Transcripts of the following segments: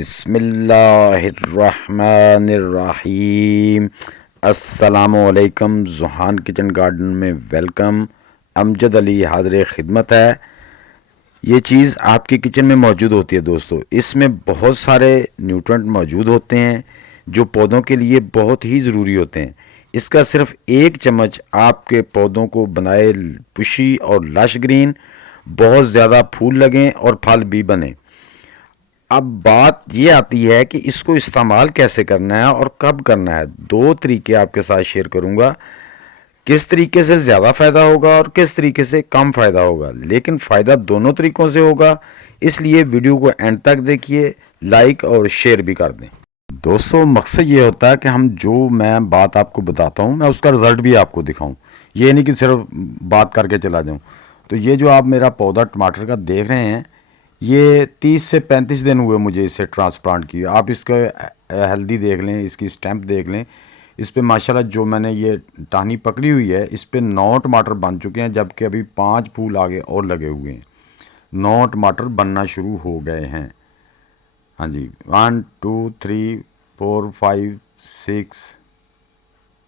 बिस्मिल्लाहिर्रहमानिर्रहीम। अस्सलामुअलैकुम। ज़ुहान kitchen garden में वेलकम। अमजद अली हाज़िर खिदमत है। ये चीज़ आपके किचन में मौजूद होती है दोस्तों। इसमें बहुत सारे न्यूट्रेंट मौजूद होते हैं जो पौधों के लिए बहुत ही ज़रूरी होते हैं। इसका सिर्फ एक चम्मच आपके पौधों को बनाए पुशी और लश ग्रीन, बहुत ज़्यादा फूल लगें और फल भी बने। अब बात ये आती है कि इसको इस्तेमाल कैसे करना है और कब करना है। दो तरीके आपके साथ शेयर करूंगा, किस तरीके से ज़्यादा फ़ायदा होगा और किस तरीके से कम फ़ायदा होगा, लेकिन फ़ायदा दोनों तरीक़ों से होगा। इसलिए वीडियो को एंड तक देखिए, लाइक और शेयर भी कर दें। दोस्तों, मकसद ये होता है कि हम जो मैं बात आपको बताता हूँ मैं उसका रिज़ल्ट भी आपको दिखाऊँ। ये नहीं कि सिर्फ बात करके चला जाऊँ। तो ये जो आप मेरा पौधा टमाटर का देख रहे हैं, ये 30 से 35 दिन हुए मुझे इसे ट्रांसप्लांट किए। आप इसका हेल्दी देख लें, इसकी स्टैम्प देख लें। इस पे माशाल्लाह जो मैंने ये टहनी पकड़ी हुई है, इस पे 9 टमाटर बन चुके हैं, जबकि अभी 5 फूल आगे और लगे हुए हैं। 9 टमाटर बनना शुरू हो गए हैं। हाँ जी, 1 2 3 4 5 6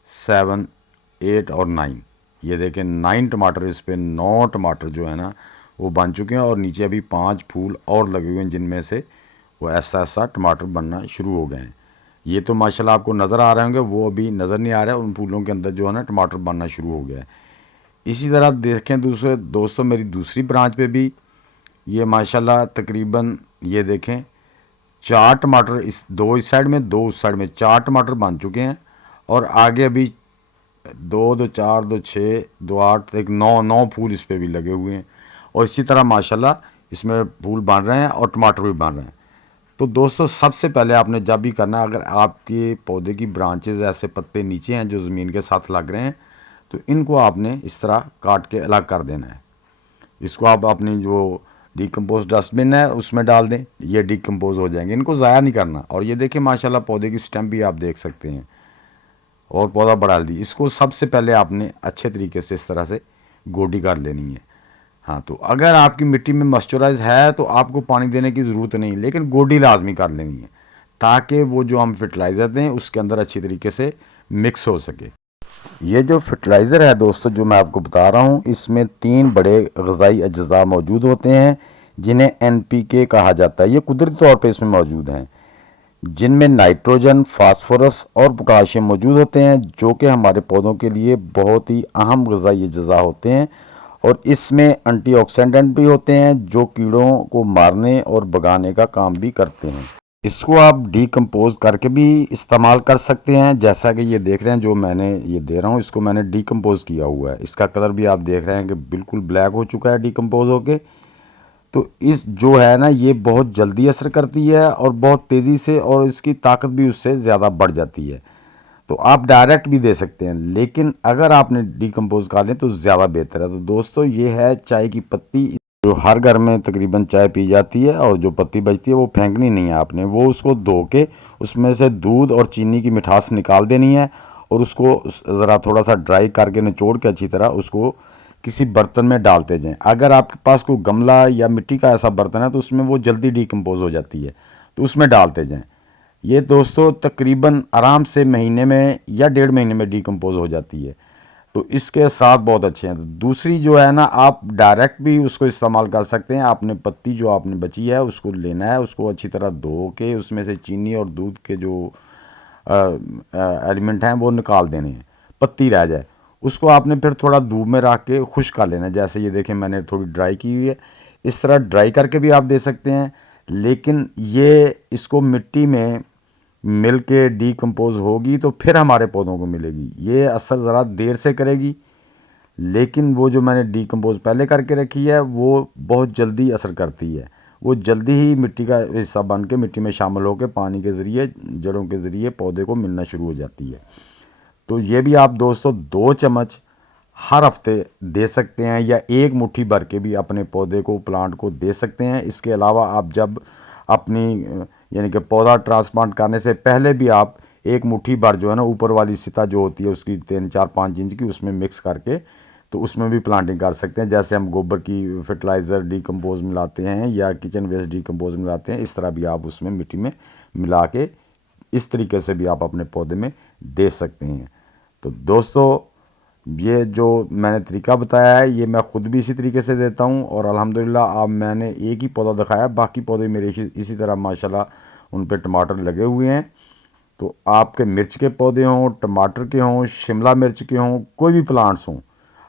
7 8 और 9। ये देखें 9 टमाटर, इस पे 9 टमाटर जो है ना वो बन चुके हैं और नीचे अभी 5 फूल और लगे हुए हैं, जिनमें से वो ऐसा ऐसा टमाटर बनना शुरू हो गए हैं। ये तो माशाल्लाह आपको नज़र आ रहे होंगे, वो अभी नज़र नहीं आ रहा है। उन फूलों के अंदर जो है ना टमाटर बनना शुरू हो गया है। इसी तरह देखें दूसरे दोस्तों, मेरी दूसरी ब्रांच पे भी ये माशाल्लाह तकरीबन ये देखें 4 टमाटर, इस साइड में 2 उस साइड में 4 टमाटर बन चुके हैं। और आगे अभी 2 2 4 2 6 2 8 एक 9 फूल इस पर भी लगे हुए हैं। और इसी तरह माशाल्लाह इसमें फूल बन रहे हैं और टमाटर भी बन रहे हैं। तो दोस्तों, सबसे पहले आपने जब भी करना है, अगर आपके पौधे की ब्रांचेस ऐसे पत्ते नीचे हैं जो ज़मीन के साथ लग रहे हैं, तो इनको आपने इस तरह काट के अलग कर देना है। इसको आप अपनी जो डिकम्पोज डस्टबिन है उसमें डाल दें, ये डिकम्पोज हो जाएंगे। इनको ज़ाया नहीं करना। और ये देखिए माशाल्लाह पौधे की स्टेम भी आप देख सकते हैं और पौधा बढ़ा दी। इसको सबसे पहले आपने अच्छे तरीके से इस तरह से गोडी कर लेनी है। हाँ, तो अगर आपकी मिट्टी में मॉइस्चराइज है तो आपको पानी देने की ज़रूरत नहीं, लेकिन गोडी लाजमी कर लेनी है ताकि वो जो हम फर्टिलाइज़र दें उसके अंदर अच्छी तरीके से मिक्स हो सके। ये जो फर्टिलाइज़र है दोस्तों जो मैं आपको बता रहा हूँ, इसमें 3 बड़े ग़िज़ाई अज्जा मौजूद होते हैं जिन्हें NPK कहा जाता है। ये कुदरती तौर पे इसमें मौजूद हैं, जिनमें नाइट्रोजन, फास्फोरस और पोटाशियम मौजूद होते हैं, जो कि हमारे पौधों के लिए बहुत ही अहम ग़िज़ाई अज्जा होते हैं। और इसमें एंटीऑक्सीडेंट भी होते हैं जो कीड़ों को मारने और भगाने का काम भी करते हैं। इसको आप डीकम्पोज करके भी इस्तेमाल कर सकते हैं, जैसा कि ये देख रहे हैं जो मैंने ये दे रहा हूँ, इसको मैंने डीकम्पोज किया हुआ है। इसका कलर भी आप देख रहे हैं कि बिल्कुल ब्लैक हो चुका है डीकम्पोज होके। तो इस जो है ना ये बहुत जल्दी असर करती है और बहुत तेज़ी से, और इसकी ताकत भी उससे ज़्यादा बढ़ जाती है। तो आप डायरेक्ट भी दे सकते हैं, लेकिन अगर आपने डीकम्पोज कर लें तो ज़्यादा बेहतर है। तो दोस्तों, ये है चाय की पत्ती, जो हर घर में तकरीबन चाय पी जाती है, और जो पत्ती बचती है वो फेंकनी नहीं है आपने, वो उसको धो के उसमें से दूध और चीनी की मिठास निकाल देनी है और उसको ज़रा थोड़ा सा ड्राई करके निचोड़ के अच्छी तरह उसको किसी बर्तन में डालते जाएं। अगर आपके पास कोई गमला या मिट्टी का ऐसा बर्तन है तो उसमें वो जल्दी डीकम्पोज हो जाती है, तो उसमें डालते जाएं। ये दोस्तों तकरीबन आराम से महीने में या 1.5 महीने में डीकम्पोज हो जाती है। तो इसके साथ बहुत अच्छे हैं। तो दूसरी जो है ना, आप डायरेक्ट भी उसको इस्तेमाल कर सकते हैं। आपने पत्ती जो आपने बची है उसको लेना है, उसको अच्छी तरह धो के उसमें से चीनी और दूध के जो एलिमेंट हैं वो निकाल देने हैं, पत्ती रह जाए। उसको आपने फिर थोड़ा धूप में रख के खुश्क कर लेना है। जैसे ये देखें मैंने थोड़ी ड्राई की हुई है, इस तरह ड्राई करके भी आप दे सकते हैं। लेकिन ये इसको मिट्टी में मिल के डीकम्पोज होगी तो फिर हमारे पौधों को मिलेगी। ये असर ज़रा देर से करेगी, लेकिन वो जो मैंने डीकम्पोज पहले करके रखी है वो बहुत जल्दी असर करती है। वो जल्दी ही मिट्टी का हिस्सा बन के मिट्टी में शामिल होकर पानी के ज़रिए, जड़ों के ज़रिए पौधे को मिलना शुरू हो जाती है। तो ये भी आप दोस्तों 2 चम्मच हर हफ्ते दे सकते हैं, या 1 मुट्ठी भर के भी अपने पौधे को, प्लांट को दे सकते हैं। इसके अलावा आप जब अपनी यानी कि पौधा ट्रांसप्लांट करने से पहले भी आप 1 मुट्ठी भर जो है ना ऊपर वाली सतह जो होती है उसकी 3 4 5 इंच की, उसमें मिक्स करके तो उसमें भी प्लांटिंग कर सकते हैं। जैसे हम गोबर की फर्टिलाइज़र डीकम्पोज मिलाते हैं या किचन वेस्ट डीकम्पोज मिलाते हैं, इस तरह भी आप उसमें मिट्टी में मिला के इस तरीके से भी आप अपने पौधे में दे सकते हैं। तो दोस्तों, ये जो मैंने तरीका बताया है ये मैं ख़ुद भी इसी तरीके से देता हूँ, और अल्हम्दुलिल्लाह अब मैंने एक ही पौधा दिखाया, बाकी पौधे मेरे इसी तरह माशाल्लाह उन पे टमाटर लगे हुए हैं। तो आपके मिर्च के पौधे हों, टमाटर के हों, शिमला मिर्च के हों, कोई भी प्लांट्स हों,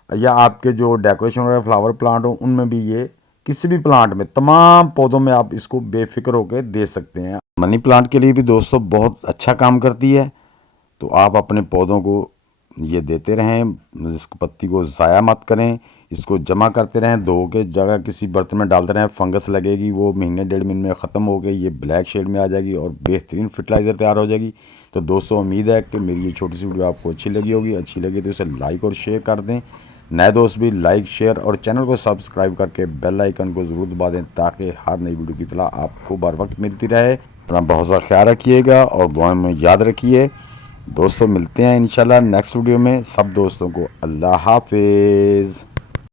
या आपके जो डेकोरेशन वगैरह फ्लावर प्लांट हों, उनमें भी ये किसी भी प्लांट में, तमाम पौधों में आप इसको बेफिक्र होकर दे सकते हैं। मनी प्लांट के लिए भी दोस्तों बहुत अच्छा काम करती है। तो आप अपने पौधों को ये देते रहें, इस पत्ती को ज़ाया मत करें, इसको जमा करते रहें, धो के जगह किसी बर्तन में डालते रहें। फंगस लगेगी, वो महीने 1.5 महीने में ख़त्म हो गई, ये ब्लैक शेड में आ जाएगी और बेहतरीन फर्टिलाइज़र तैयार हो जाएगी। तो दोस्तों, उम्मीद है कि मेरी ये छोटी सी वीडियो आपको अच्छी लगी होगी। अच्छी लगी तो इसे लाइक और शेयर कर दें। नए दोस्त भी लाइक शेयर और चैनल को सब्सक्राइब करके बेल आइकन को ज़रूर दबा दें, ताकि हर नई वीडियो की इत्तला आपको बर वक्त मिलती रहे। अपना बहुत सा ख्याल रखिएगा और दुआ में याद रखिए। दोस्तों, मिलते हैं इंशाल्लाह नेक्स्ट वीडियो में। सब दोस्तों को अल्लाह हाफिज़।